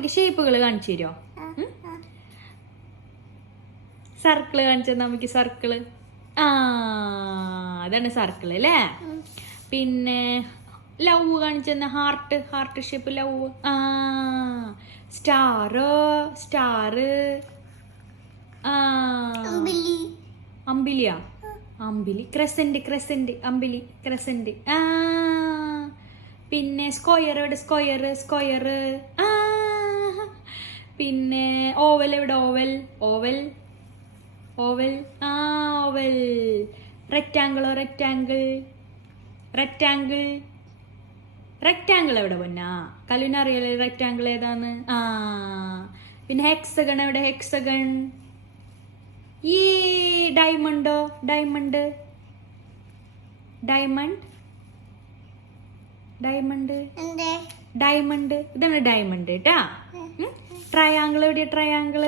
അമ്മയ്ക്ക് ഷേപ്പുകൾ കാണിച്ചു തരുമോ സർക്കിൾ കാണിച്ചു തന്നെ അമ്മയ്ക്ക് സർക്കിൾ ആ അതാണ് സർക്കിൾ അല്ലേ? പിന്നെ ലവ് കാണിച്ചു തന്നെ ഹാർട്ട് ഹാർട്ട് ഷേപ്പ് ലവ് ആ സ്റ്റാറ് സ്റ്റാറ് ആ. അമ്പിലിയാ അമ്പിലി ക്രസന്റ് ക്രസന്റ് അമ്പിലി ക്രസന്റ് ആ. പിന്നെ സ്ക്വയർ എവിടെ സ്ക്വയർ സ്ക്വയർ ആ. പിന്നെ ഓവൽ എവിടെ? ഓവൽ ഓവൽ ഓവൽ ആ ഓവൽ. റെക്റ്റാങ്കിളോ റെക്റ്റാങ്കിൾ റെക്റ്റാങ്കിൾ റെക്റ്റാങ്കിൾ എവിടെ പൊന്നാ? കലുവിന് അറിയാലോ റെക്റ്റാങ്കിൾ ഏതാന്ന് ആ. പിന്നെ ഹെക്സഗൺ എവിടെ? ഹെക്സഗൺ ഈ ഡയമണ്ടോ ഡയമണ്ട് ഡയമണ്ട് ഡയമണ്ട് ഡയമണ്ട് ഇതാണ് ഡയമണ്ട് കേട്ടാ ട്രയാങ്കിൾ എവിടെയാണ് ട്രയാങ്കിൾ